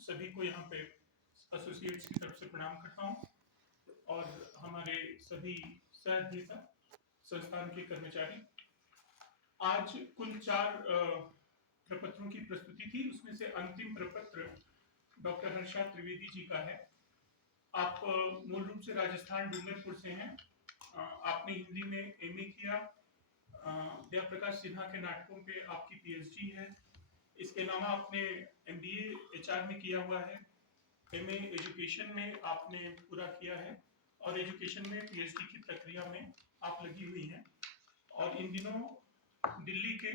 सभी को यहाँ पे एसोसिएट्स की तरफ से प्रणाम करता हूँ और हमारे सभी सहअध्येता संस्थान के कर्मचारी। आज कुल 4 प्रपत्रों की प्रस्तुति थी, उसमें से अंतिम प्रपत्र डॉक्टर हर्षा त्रिवेदी जी का है। आप मूल रूप से राजस्थान डूंगरपुर से हैं। आपने हिंदी में एमए किया। जय प्रकाश सिन्हा के नाटकों पे आपकी पीएचडी है। इसके अलावा आपने एमबीए एचआर में किया हुआ है। एमए एजुकेशन में आपने पूरा किया है और एजुकेशन में पीएचडी की प्रक्रिया में आप लगी हुई हैं और इन दिनों दिल्ली के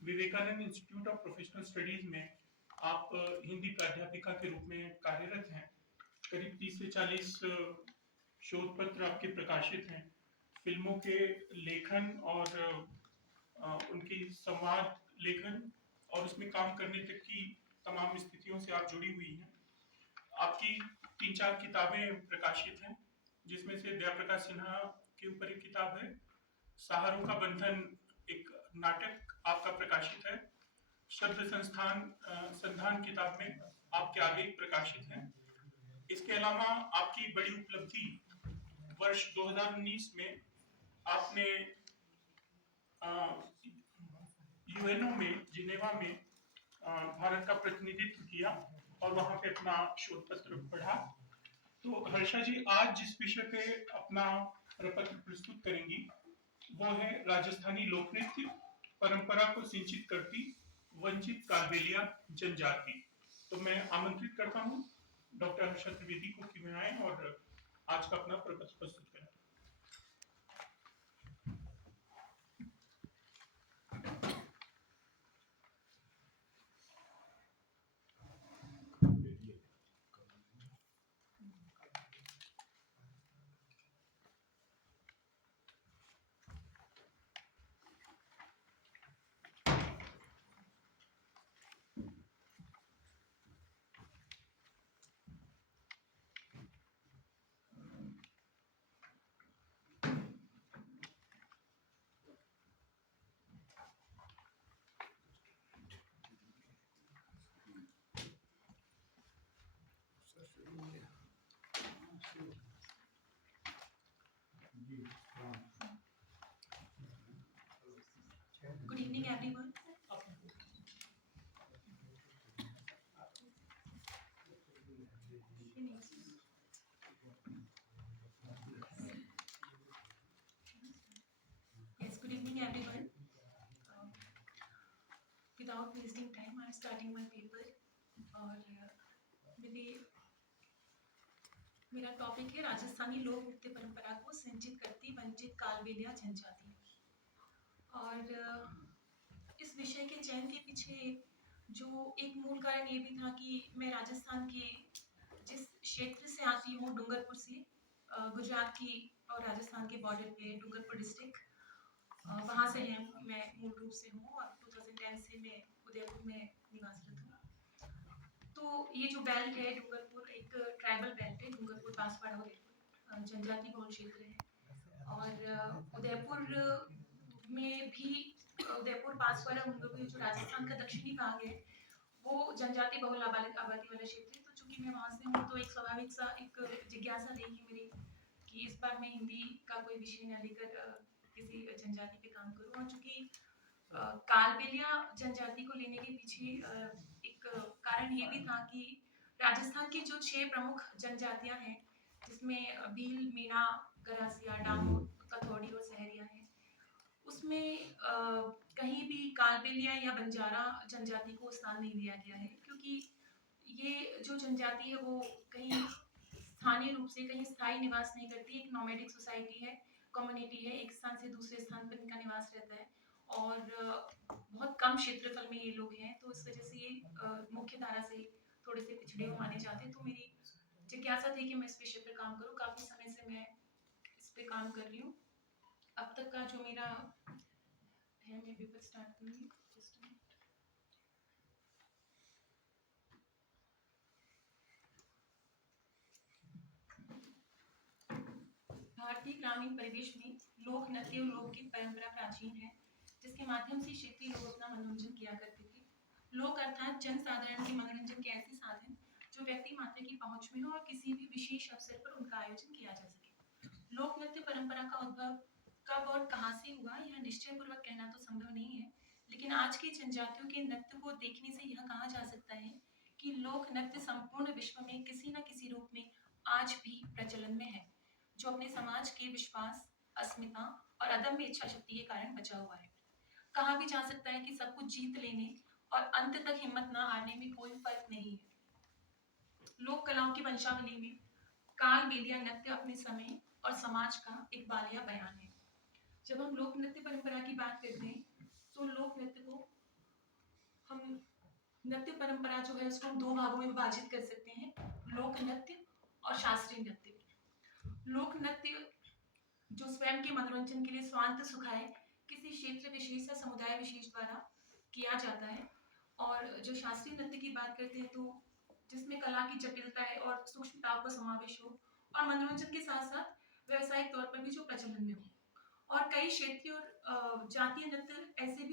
Vivekananda institute of professional studies में आप हिंदी प्राध्यापिका के रूप में कार्यरत हैं। करीब 30 से 40 शोध पत्र आपके प्रकाशित हैं। फिल्मों के लेखन और उनकी संवाद लेखन और उसमें काम करने तक की तमाम स्थितियों से आप जुड़ी हुई हैं। आपकी 3-4 किताबें प्रकाशित हैं, जिसमें से जय प्रकाश सिन्हा के ऊपर एक किताब है। सहारों का बंधन एक नाटक आपका प्रकाशित है। शब्द संधान किताब में आपके आगे प्रकाशित है। इसके अलावा आपकी बड़ी उपलब्धि वर्ष 2019 में आपने यूएनओ में जिनेवा में भारत का प्रतिनिधित्व किया और वहां पे अपना शोध पत्र पढ़ा। तो हर्षा जी आज जिस विषय पे अपना प्रपत्र प्रस्तुत करेंगी वो है राजस्थानी लोक नृत्य परंपरा को सिंचित करती वंचित कालबेलिया जनजाति। तो मैं आमंत्रित करता हूँ डॉक्टर हर्षा त्रिवेदी को कि वे आए और आज का अपना प्रपत्र प्रस्तुत करें। Good evening, everyone. Yes, good evening, everyone. Without wasting time, I'm starting my paper. और मेरा टॉपिक है राजस्थानी लोक नृत्य परंपरा को संचित करती वंचित कालबेलिया जनजाति। और इस विषय के चयन के पीछे जो एक मूल कारण ये भी था कि मैं राजस्थान के जिस क्षेत्र से आती हूँ, डूंगरपुर से, गुजरात की और राजस्थान के बॉर्डर पे डूंगरपुर डिस्ट्रिक्ट, वहाँ से हैं। मैं मूल रूप से हूँ और 2010 से मैं उदयपुर में निवासरत हूँ। तो ये जो बेल्ट है डूंगरपुर, एक ट्राइबल बेल्ट है। डूंगरपुर बांसवाड़ा उदयपुर जनजाति बहुल क्षेत्र है। और उदयपुर में भी उदयपुर बांसवाड़ा जो राजस्थान का दक्षिणी भाग है वो जनजाति बहुल आबादी वाला क्षेत्र है। तो चूंकि मैं वहाँ से हूँ तो एक स्वाभाविक सा एक जिज्ञासा रही मेरी कि इस बार मैं हिंदी का कोई विषय न लेकर किसी जनजाति पे काम करूँ। और चूंकि कालबेलिया जनजाति को लेने के पीछे एक कारण ये भी था कि राजस्थान की जो 6 प्रमुख जनजातियां हैं, जिसमें भील, मीणा, गरासिया, डामोर, कथौड़ी और सहरिया हैं, उसमें कहीं भी कालबेलिया या बंजारा जनजाति को स्थान नहीं दिया गया है, क्योंकि ये जो जनजाति है वो कहीं स्थानीय रूप से कहीं स्थायी निवास नहीं करती। एक नोमैडिक सोसाइटी है, कम्युनिटी है, एक स्थान से दूसरे स्थान पर इनका निवास रहता है और बहुत कम क्षेत्रफल में ये लोग हैं। तो इस वजह से ये मुख्य धारा से थोड़े से पिछड़े हुए माने जाते हैं। तो मेरी जिज्ञासा थी कि मैं इस विषय पर काम करूँ। काफ़ी समय से मैं इस पे काम कर रही हूँ। अब तक का जो मेरा है, मैं पेपर स्टार्ट करूँगी। भारतीय ग्रामीण परिवेश में लोक नृत्य और लोकगीत परंपरा प्राचीन है, जिसके माध्यम से क्षेत्रीय लोग अपना मनोरंजन किया करते थे। लोक अर्थात जन साधारण के मनोरंजन के ऐसे साधन जो व्यक्ति मात्र की पहुंच में हो और किसी भी विशेष अवसर पर उनका आयोजन किया जा सके। लोक नृत्य परंपरा का उद्भव कब और कहाँ से हुआ यह निश्चय पूर्वक कहना तो संभव नहीं है, लेकिन आज की जनजातियों के नृत्य को देखने से यह कहा जा सकता है कि लोक नृत्य संपूर्ण विश्व में किसी न किसी रूप में आज भी प्रचलन में है, जो अपने समाज के विश्वास, अस्मिता और अदम्य इच्छा शक्ति के कारण बचा हुआ है। कहा भी जा सकता है कि सब कुछ जीत लेने और अंत तक हिम्मत न हारने में कोई फर्क नहीं है। लोक कलाओं की वंशावली में काल बेलिया नृत्य अपने समय और समाज का एक बालिया बयान है। जब हम लोक नृत्य परंपरा की बात करते हैं, तो लोक नृत्य को हम नृत्य परंपरा जो है उसको हम दो भागों में विभाजित कर सकते हैं, लोक नृत्य और शास्त्रीय नृत्य। लोक नृत्य जो स्वयं के मनोरंजन के लिए स्वांत सुखाए किसी क्षेत्र विशेष या समुदाय विशेष द्वारा किया जाता है, और जो शास्त्रीय नृत्य की बात करते हैं तो जिसमें कला की जटिलता है और सूक्ष्मता का समावेश हो और मनोरंजन के साथ साथ व्यवसायिक तौर पर भी जो प्रचलन में हो। और कई क्षेत्रीय और जातीय नृत्य ऐसे भी